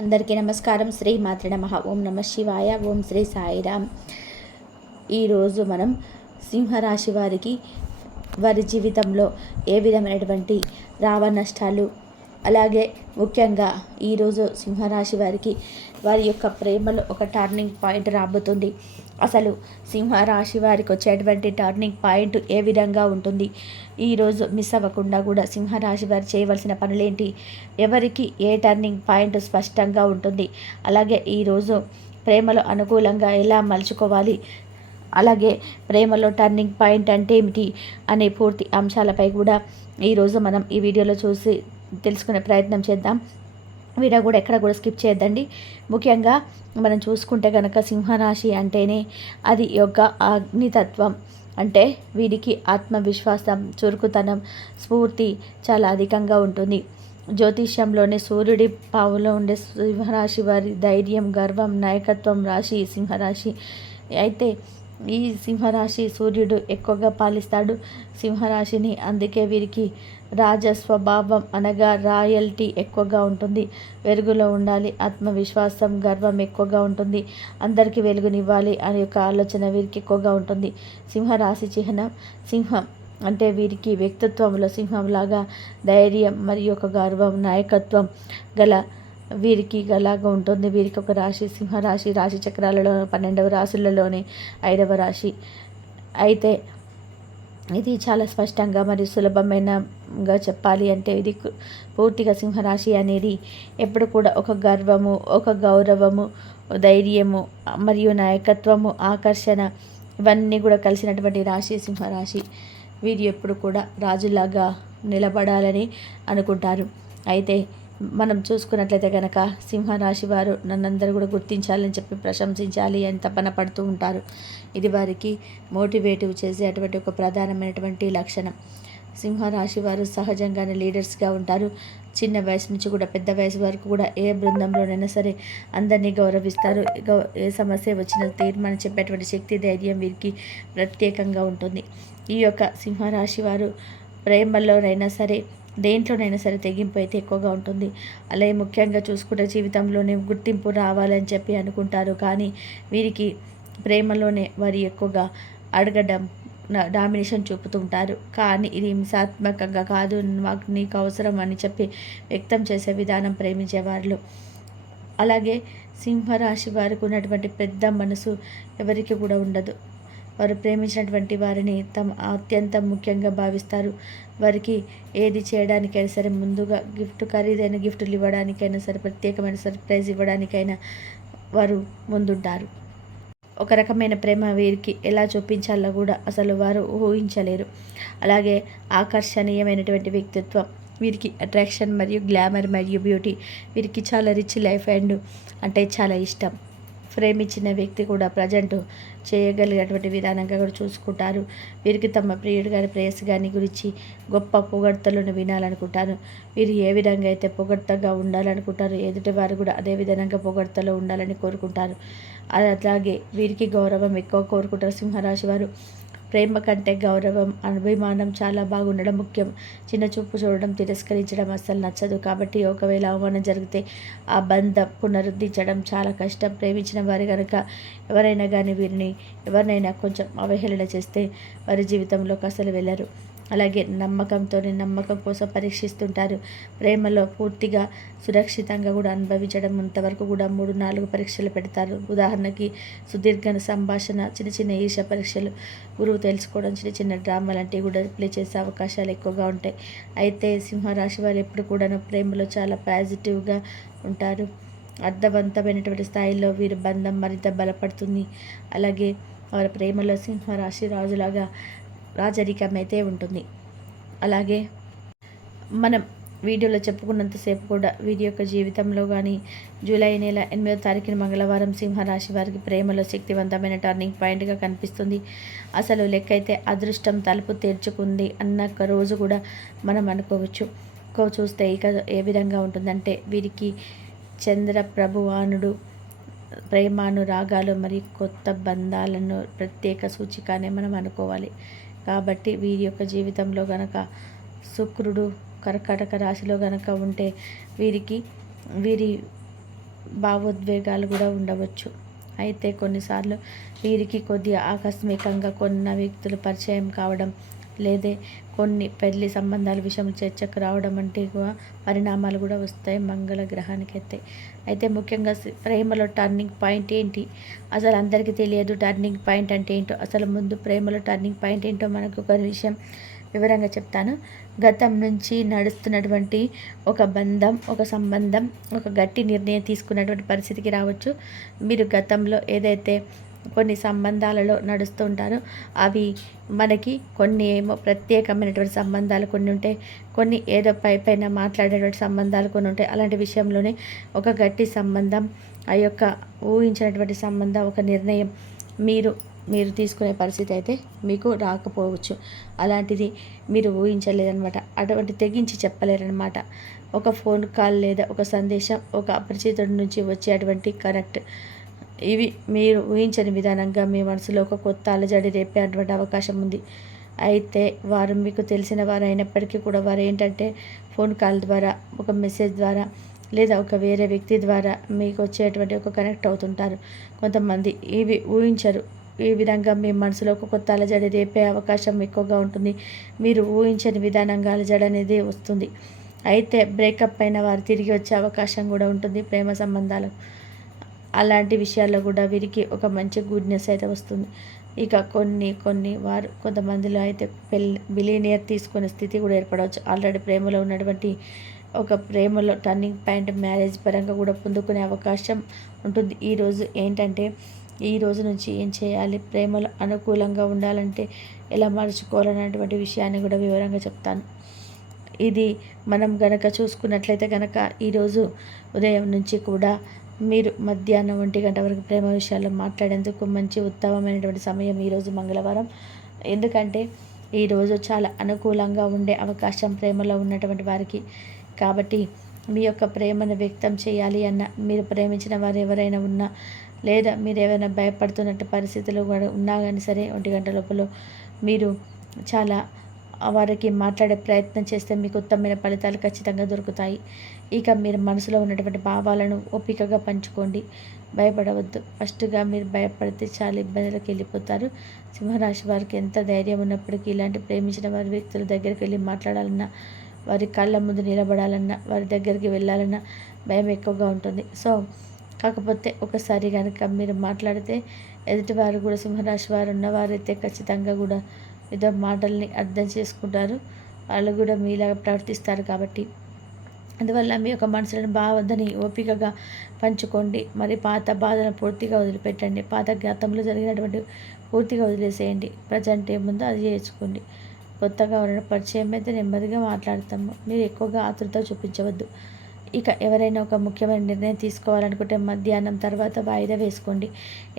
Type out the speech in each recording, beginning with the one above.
అందరికీ నమస్కారం. శ్రీ మాత్రే నమః. ఓం నమ శివాయ. ఓం శ్రీ సాయిరామ్. ఈరోజు మనం సింహరాశి వారికి వారి జీవితంలో ఏ విధమైనటువంటి నష్టాలు, అలాగే ముఖ్యంగా ఈరోజు సింహరాశి వారికి వారి యొక్క ప్రేమలో ఒక టర్నింగ్ పాయింట్ రాబోతుంది. అసలు సింహరాశి వారికి వచ్చేటువంటి టర్నింగ్ పాయింట్ ఏ విధంగా ఉంటుంది, ఈరోజు మిస్ అవ్వకుండా కూడా సింహరాశి వారు చేయవలసిన పనులేంటి, ఎవరికి ఏ టర్నింగ్ పాయింట్ స్పష్టంగా ఉంటుంది, అలాగే ఈరోజు ప్రేమలో అనుకూలంగా ఎలా మలుచుకోవాలి, అలాగే ప్రేమలో టర్నింగ్ పాయింట్ అంటే ఏమిటి అనే పూర్తి అంశాలపై కూడా ఈరోజు మనం ఈ వీడియోలో చూసి తెలుసుకునే ప్రయత్నం చేద్దాం. వీడియో కూడా ఎక్కడ కూడా స్కిప్ చేయొద్దండి. ముఖ్యంగా మనం చూసుకుంటే కనుక సింహరాశి అంటేనే అది యొక్క అగ్నితత్వం. అంటే వీరికి ఆత్మవిశ్వాసం, చురుకుతనం, స్ఫూర్తి చాలా అధికంగా ఉంటుంది. జ్యోతిష్యంలోనే సూర్యుడి పావులో ఉండే సింహరాశి వారి ధైర్యం, గర్వం, నాయకత్వం రాశి సింహరాశి. అయితే ఈ సింహరాశి సూర్యుడు ఎక్కువగా పాలిస్తాడు సింహరాశిని. అందుకే వీరికి రాజస్వభావం అనగా రాయల్టీ ఎక్కువగా ఉంటుంది. వెలుగులో ఉండాలి, ఆత్మవిశ్వాసం, గర్వం ఎక్కువగా ఉంటుంది. అందరికీ వెలుగునివ్వాలి అనే యొక్క ఆలోచన వీరికి ఎక్కువగా ఉంటుంది. సింహరాశి చిహ్నం సింహం. అంటే వీరికి వ్యక్తిత్వంలో సింహంలాగా ధైర్యం మరియు ఒక గర్వం, నాయకత్వం గల వీరికి గలాగా ఉంటుంది. వీరికి ఒక రాశి సింహరాశి. రాశి చక్రాలలో 12వ రాశులలోని 5వ రాశి. అయితే ఇది చాలా స్పష్టంగా మరియు సులభమైనగా చెప్పాలి అంటే ఇది పూర్తిగా సింహరాశి అనేది ఎప్పుడు కూడా ఒక గర్వము, ఒక గౌరవము, ధైర్యము మరియు నాయకత్వము, ఆకర్షణ ఇవన్నీ కూడా కలిసినటువంటి రాశి సింహరాశి. వీరు ఎప్పుడు కూడా రాజులాగా నిలబడాలని అనుకుంటారు. అయితే మనం చూసుకున్నట్లయితే కనుక సింహరాశి వారు నన్నందరూ కూడా గుర్తించాలని చెప్పి ప్రశంసించాలి అని తపన పడుతూ ఉంటారు. ఇది వారికి మోటివేటివ్ చేసే అటువంటి ఒక ప్రధానమైనటువంటి లక్షణం. సింహరాశి వారు సహజంగానే లీడర్స్గా ఉంటారు. చిన్న వయసు నుంచి కూడా పెద్ద వయసు వరకు కూడా ఏ బృందంలోనైనా సరే అందరినీ గౌరవిస్తారు. ఏ సమస్య వచ్చినా తీర్మానం చెప్పేటువంటి శక్తి, ధైర్యం వీరికి ప్రత్యేకంగా ఉంటుంది. ఈ యొక్క సింహరాశి వారు ప్రేమలోనైనా సరే దేంట్లోనైనా సరే తెగింపు అయితే ఎక్కువగా ఉంటుంది. అలాగే ముఖ్యంగా చూసుకుంటే జీవితంలోనే గుర్తింపు రావాలని చెప్పి అనుకుంటారు. కానీ వీరికి ప్రేమలోనే వారు ఎక్కువగా అడగడం, డామినేషన్ చూపుతుంటారు. కానీ ఇది హింసాత్మకంగా కాదు, మాకు నీకు అవసరం అని చెప్పి వ్యక్తం చేసే విధానం ప్రేమించే వారిలో. అలాగే సింహరాశి వారికి ఉన్నటువంటి పెద్ద మనసు ఎవరికి కూడా ఉండదు. వారు ప్రేమించినటువంటి వారిని తమ అత్యంత ముఖ్యంగా భావిస్తారు. వారికి ఏది చేయడానికైనా సరే ముందుగా ఖరీదైన గిఫ్టులు ఇవ్వడానికైనా సరే, ప్రత్యేకమైన సర్ప్రైజ్ ఇవ్వడానికైనా వారు ముందుంటారు. ఒక రకమైన ప్రేమ వీరికి ఎలా చూపించాలో కూడా అసలు వారు ఊహించలేరు. అలాగే ఆకర్షణీయమైనటువంటి వ్యక్తిత్వం వీరికి అట్రాక్షన్ మరియు గ్లామర్ మరియు బ్యూటీ. వీరికి చాలా రిచ్ లైఫ్ అండ్ అంటే చాలా ఇష్టం. ప్రేమించిన వ్యక్తి కూడా ప్రజెంట్ చేయగలిగినటువంటి విధానంగా కూడా చూసుకుంటారు. వీరికి తమ ప్రియుడు కానీ ప్రేయసి కానీ గురించి గొప్ప పొగడ్తలను వినాలనుకుంటారు. వీరు ఏ విధంగా అయితే పొగడ్తగా ఉండాలనుకుంటారు, ఎదుటి వారు కూడా అదే విధంగా పొగడ్తలో ఉండాలని కోరుకుంటారు. అలాగే వీరికి గౌరవం ఎక్కువ కోరుకుంటారు సింహరాశి వారు. ప్రేమ కంటే గౌరవం, అభిమానం చాలా బాగుండడం ముఖ్యం. చిన్న చూపు చూడడం, తిరస్కరించడం అస్సలు నచ్చదు. కాబట్టి ఒకవేళ అవమానం జరిగితే ఆ బంధం పునరుద్ధరించడం చాలా కష్టం. ప్రేమించిన వారి కనుక ఎవరైనా కానీ వీరిని ఎవరినైనా కొంచెం అవహేళన చేస్తే వారి జీవితంలోకి అసలు వెళ్ళరు. అలాగే నమ్మకం కోసం పరీక్షిస్తుంటారు. ప్రేమలో పూర్తిగా సురక్షితంగా కూడా అనుభవించడం అంతవరకు కూడా 3-4 పరీక్షలు పెడతారు. ఉదాహరణకి సుదీర్ఘ సంభాషణ, చిన్న చిన్న ఈర్ష్య పరీక్షలు, గురువు తెలుసుకోవడం, చిన్న చిన్న డ్రామా లాంటివి కూడా ప్లే చేసే అవకాశాలు ఎక్కువగా ఉంటాయి. అయితే సింహరాశి వారు ఎప్పుడు కూడా ప్రేమలో చాలా పాజిటివ్గా ఉంటారు. అర్థవంతమైనటువంటి స్థాయిలో వీరి బంధం మరింత బలపడుతుంది. అలాగే వారి ప్రేమలో సింహరాశి రాజులాగా రాజరికం అయితే ఉంటుంది. అలాగే మనం వీడియోలో చెప్పుకున్నంతసేపు కూడా వీరి యొక్క జీవితంలో కానీ జూలై నెల 8వ తారీఖున మంగళవారం సింహరాశి వారికి ప్రేమలో శక్తివంతమైన టర్నింగ్ పాయింట్గా కనిపిస్తుంది. అసలు లెక్క అయితే అదృష్టం తలుపు తెరుచుకుంది అన్న రోజు కూడా మనం అనుకోవచ్చు. చూస్తే ఇక ఏ విధంగా ఉంటుందంటే వీరికి చంద్ర ప్రభువానుడు ప్రేమానురాగాలు మరియు కొత్త బంధాలను ప్రత్యేక సూచికనే మనం అనుకోవాలి. కాబట్టి వీరి యొక్క జీవితంలో గనక శుక్రుడు కర్కాటక రాశిలో గనక ఉంటే వీరి భావోద్వేగాలు కూడా ఉండవచ్చు. అయితే కొన్నిసార్లు వీరికి కొద్దిగా ఆకస్మికంగా కొన్న వ్యక్తులు పరిచయం కావడం, లేదా కొన్ని పెళ్లి సంబంధాల విషయం చర్చకు రావడం వంటి పరిణామాలు కూడా వస్తాయి మంగళ గ్రహానికైతే. అయితే ముఖ్యంగా ప్రేమలో టర్నింగ్ పాయింట్ ఏంటి, అసలు అందరికీ తెలియదు టర్నింగ్ పాయింట్ అంటే ఏంటో. అసలు ముందు ప్రేమలో టర్నింగ్ పాయింట్ ఏంటో మనకు ఒక విషయం వివరంగా చెప్తాను. గతం నుంచి నడుస్తున్నటువంటి ఒక బంధం, ఒక సంబంధం, ఒక గట్టి నిర్ణయం తీసుకున్నటువంటి పరిస్థితికి రావచ్చు. మీరు గతంలో ఏదైతే కొన్ని సంబంధాలలో నడుస్తూ ఉంటారో అవి మనకి కొన్ని ఏమో ప్రత్యేకమైనటువంటి సంబంధాలు కొన్ని ఉంటాయి, కొన్ని ఏదో పైన మాట్లాడేటువంటి సంబంధాలు కొన్ని ఉంటాయి. అలాంటి విషయంలోనే ఒక గట్టి సంబంధం, ఆ యొక్క ఊహించినటువంటి సంబంధం, ఒక నిర్ణయం మీరు తీసుకునే పరిస్థితి అయితే మీకు రాకపోవచ్చు. అలాంటిది మీరు ఊహించలేదనమాట. అటువంటి తెగించి చెప్పలేరనమాట. ఒక ఫోన్ కాల్ లేదా ఒక సందేశం, ఒక అపరిచితుడి నుంచి వచ్చేటువంటి కనెక్ట్, ఇవి మీరు ఊహించని విధానంగా మీ మనసులో ఒక కొత్త అలజడి రేపేటువంటి అవకాశం ఉంది. అయితే వారు మీకు తెలిసిన వారు అయినప్పటికీ కూడా వారు ఏంటంటే ఫోన్ కాల్ ద్వారా, ఒక మెసేజ్ ద్వారా, లేదా ఒక వేరే వ్యక్తి ద్వారా మీకు వచ్చేటువంటి ఒక కనెక్ట్ అవుతుంటారు. కొంతమంది ఇవి ఊహించరు. ఈ విధంగా మీ మనసులో ఒక కొత్త అలజడి రేపే అవకాశం ఎక్కువగా ఉంటుంది. మీరు ఊహించని విధానంగా అలజడి అనేది వస్తుంది. అయితే బ్రేకప్ అయిన వారు తిరిగి వచ్చే అవకాశం కూడా ఉంటుంది. ప్రేమ సంబంధాలు అలాంటి విషయాల్లో కూడా వీరికి ఒక మంచి గుడ్నెస్ అయితే వస్తుంది. ఇక కొంతమందిలో అయితే బిలీనియర్ తీసుకునే స్థితి కూడా ఏర్పడవచ్చు. ఆల్రెడీ ప్రేమలో ఉన్నటువంటి ఒక ప్రేమలో టర్నింగ్ పాయింట్ మ్యారేజ్ పరంగా కూడా పొందుకునే అవకాశం ఉంటుంది. ఈ రోజు నుంచి ఏం చేయాలి, ప్రేమలో అనుకూలంగా ఉండాలంటే ఎలా మార్చుకోవాలనేటువంటి విషయాన్ని కూడా వివరంగా చెప్తాను. ఇది మనం గనక చూసుకున్నట్లయితే కనుక ఈరోజు ఉదయం నుంచి కూడా మీరు మధ్యాహ్నం 1 గంట వరకు ప్రేమ విషయాల్లో మాట్లాడేందుకు మంచి ఉత్తమమైనటువంటి సమయం ఈరోజు మంగళవారం. ఎందుకంటే ఈరోజు చాలా అనుకూలంగా ఉండే అవకాశం ప్రేమలో ఉన్నటువంటి వారికి. కాబట్టి మీ యొక్క ప్రేమను వ్యక్తం చేయాలి అన్న, మీరు ప్రేమించిన వారు ఎవరైనా ఉన్నా, లేదా మీరు ఏమైనా భయపడుతున్నట్టు పరిస్థితులు కూడా ఉన్నా కానీ సరే 1 గంట లోపల మీరు చాలా వారికి మాట్లాడే ప్రయత్నం చేస్తే మీకు ఉత్తమమైన ఫలితాలు ఖచ్చితంగా దొరుకుతాయి. ఇక మీరు మనసులో ఉన్నటువంటి భావాలను ఓపికగా పంచుకోండి, భయపడవద్దు. ఫస్ట్గా మీరు భయపడితే చాలా ఇబ్బందులకు వెళ్ళిపోతారు. సింహరాశి వారికి ఎంత ధైర్యం ఉన్నప్పటికీ ఇలాంటి ప్రేమించిన వారి వ్యక్తుల దగ్గరికి వెళ్ళి మాట్లాడాలన్నా, వారి కళ్ళ ముందు నిలబడాలన్నా, వారి దగ్గరికి వెళ్ళాలన్నా భయం ఎక్కువగా ఉంటుంది. కాకపోతే ఒకసారి కనుక మీరు మాట్లాడితే ఎదుటివారు కూడా, సింహరాశి వారు ఉన్నవారైతే ఖచ్చితంగా కూడా ఏదో మాటల్ని అర్థం చేసుకుంటారు. వాళ్ళు కూడా మీలాగా ప్రవర్తిస్తారు. కాబట్టి అందువల్ల మీ యొక్క మనసులను బాధని ఓపికగా పంచుకోండి. మరి పాత బాధను పూర్తిగా వదిలిపెట్టండి. పాత గతంలో జరిగినటువంటి పూర్తిగా వదిలేసేయండి. ప్రజెంట్ ఏముందో అది చేసుకోండి. కొత్తగా ఉన్న పరిచయం అయితే నెమ్మదిగా మాట్లాడతాము. మీరు ఎక్కువగా ఆతృత చూపించవద్దు. ఇక ఎవరైనా ఒక ముఖ్యమైన నిర్ణయం తీసుకోవాలనుకుంటే మధ్యాహ్నం తర్వాత వాయిదా వేసుకోండి.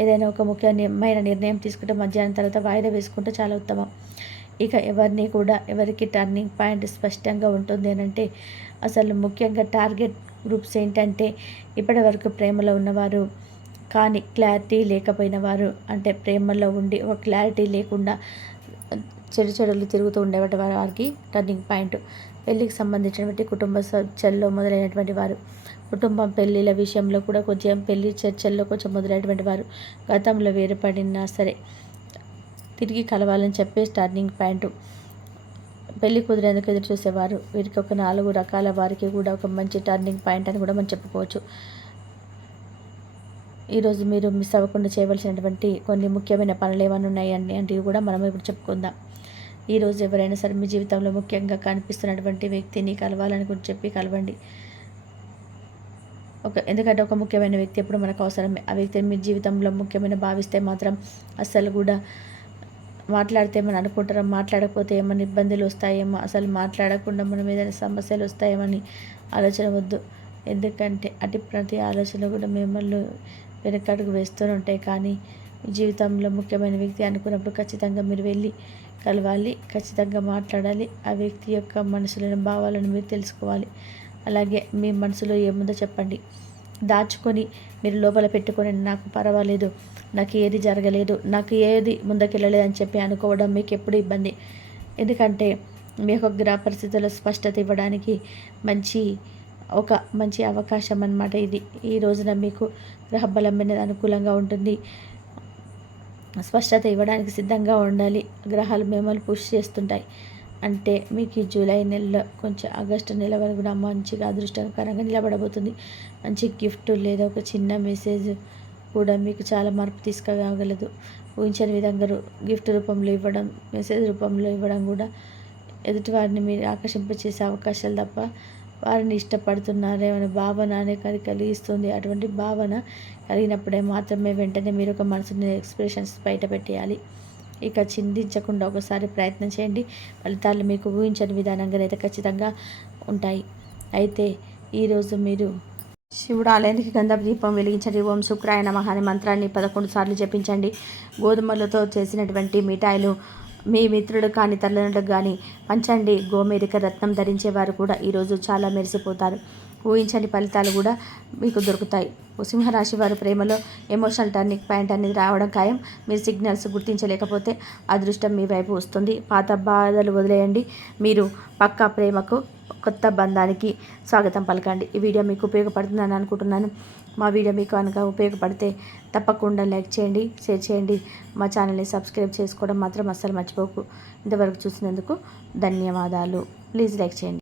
ఏదైనా ఒక ముఖ్యమైన నిర్ణయం తీసుకుంటే మధ్యాహ్నం తర్వాత వాయిదా వేసుకుంటే చాలా ఉత్తమం. ఇక ఎవరికి టర్నింగ్ పాయింట్ స్పష్టంగా ఉంటుంది అంటే, అసలు ముఖ్యంగా టార్గెట్ గ్రూప్స్ ఏంటంటే, ఇప్పటి వరకు ప్రేమలో ఉన్నవారు కానీ క్లారిటీ లేకపోయిన వారు, అంటే ప్రేమలో ఉండి ఒక క్లారిటీ లేకుండా చెడులు తిరుగుతూ ఉండేవాటి వారికి టర్నింగ్ పాయింట్. పెళ్ళికి సంబంధించినటువంటి కుటుంబ చర్చల్లో మొదలైనటువంటి వారు, కుటుంబం పెళ్ళిళ్ళ విషయంలో కూడా కొంచెం పెళ్లి చర్చల్లో కొంచెం మొదలైనటువంటి వారు, గతంలో వేరుపడినా సరే తిరిగి కలవాలని చెప్పే టర్నింగ్ పాయింట్. పెళ్లి కుదిరేందుకు ఎదురు చూసేవారు, వీరికి ఒక 4 రకాల వారికి కూడా ఒక మంచి టర్నింగ్ పాయింట్ అని కూడా మనం చెప్పుకోవచ్చు. ఈరోజు మీరు మిస్ అవ్వకుండా చేయవలసినటువంటి కొన్ని ముఖ్యమైన పనులు ఏమైనా ఉన్నాయండి అంటే కూడా మనం ఇప్పుడు చెప్పుకుందాం. ఈరోజు ఎవరైనా సరే మీ జీవితంలో ముఖ్యంగా కనిపిస్తున్నటువంటి వ్యక్తిని కలవాలని కూడా చెప్పి కలవండి. ఎందుకంటే ఒక ముఖ్యమైన వ్యక్తి ఎప్పుడు మనకు అవసరమే. ఆ వ్యక్తిని మీ జీవితంలో ముఖ్యమైన భావిస్తే మాత్రం అస్సలు కూడా మాట్లాడితే ఏమని అనుకుంటారో, మాట్లాడకపోతే ఏమైనా ఇబ్బందులు వస్తాయేమో, అసలు మాట్లాడకుండా మనం ఏదైనా సమస్యలు వస్తాయేమని ఆలోచన వద్దు. ఎందుకంటే ప్రతి ఆలోచన కూడా మిమ్మల్ని వెనకడుగు వేస్తూనే ఉంటాయి. కానీ మీ జీవితంలో ముఖ్యమైన వ్యక్తి అనుకున్నప్పుడు ఖచ్చితంగా మీరు వెళ్ళి కలవాలి, ఖచ్చితంగా మాట్లాడాలి. ఆ వ్యక్తి యొక్క మనసులోని భావాలను మీరు తెలుసుకోవాలి. అలాగే మీ మనసులో ఏముందో చెప్పండి. దాచుకొని మీరు లోపల పెట్టుకొని నాకు పర్వాలేదు, నాకు ఏది జరగలేదు, నాకు ఏది ముందుకెళ్ళలేదు అని చెప్పి అనుకోవడం మీకు ఎప్పుడు ఇబ్బంది. ఎందుకంటే మీ యొక్క గ్రహ పరిస్థితుల్లో స్పష్టత ఇవ్వడానికి మంచి ఒక మంచి అవకాశం అన్నమాట ఇది. ఈ రోజున మీకు గ్రహబలం అనేది అనుకూలంగా ఉంటుంది. స్పష్టత ఇవ్వడానికి సిద్ధంగా ఉండాలి. గ్రహాలు మిమ్మల్ని పుష్ చేస్తుంటాయి. అంటే మీకు ఈ జూలై నెలలో కొంచెం ఆగస్టు నెల వరకు కూడా మంచిగా అదృష్టకరంగా నిలబడబోతుంది. మంచి గిఫ్ట్ లేదా ఒక చిన్న మెసేజ్ కూడా మీకు చాలా మార్పు తీసుకురాగలదు. ఊహించని విధంగా గిఫ్ట్ రూపంలో ఇవ్వడం, మెసేజ్ రూపంలో ఇవ్వడం కూడా ఎదుటివారిని మీరు ఆకర్షింపచేసే అవకాశాలు తప్ప వారిని ఇష్టపడుతున్నారేమనే భావన అనేది కలిగిస్తుంది. అటువంటి భావన కలిగినప్పుడే మాత్రమే వెంటనే మీరు ఒక మనసుని ఎక్స్ప్రెషన్స్ బయట పెట్టేయాలి. ఇక చింతించకుండా ఒకసారి ప్రయత్నం చేయండి. ఫలితాలు మీకు ఊహించని విధానంగానైతే ఖచ్చితంగా ఉంటాయి. అయితే ఈరోజు మీరు శివుడు ఆలయానికి గంధపు దీపం వెలిగించండి. ఓం శుక్రాయ నమః అనే మంత్రాన్ని 11 సార్లు జపించండి. గోధుమలతో చేసినటువంటి మిఠాయిలు మీ మిత్రుడు కానీ తల్లిదండ్రులకు కానీ పంచండి. గోమేరిక రత్నం ధరించేవారు కూడా ఈరోజు చాలా మెరిసిపోతారు. ఊహించని ఫలితాలు కూడా మీకు దొరుకుతాయి. సింహరాశి వారు ప్రేమలో ఎమోషనల్ టర్నింగ్ పాయింట్ అనేది రావడం ఖాయం. మీరు సిగ్నల్స్ గుర్తించలేకపోతే అదృష్టం మీ వైపు వస్తుంది. పాత బాధలు వదిలేయండి. మీరు పక్కా ప్రేమకు, కొత్త బంధానికి స్వాగతం పలకండి. ఈ వీడియో మీకు ఉపయోగపడుతుందని అనుకుంటున్నాను. మా వీడియో మీకు కనుక ఉపయోగపడితే తప్పకుండా లైక్ చేయండి, షేర్ చేయండి. మా ఛానల్ని సబ్స్క్రైబ్ చేసుకోవడం మాత్రం అస్సలు మర్చిపోకు. ఇంతవరకు చూసినందుకు ధన్యవాదాలు. ప్లీజ్ లైక్ చేయండి.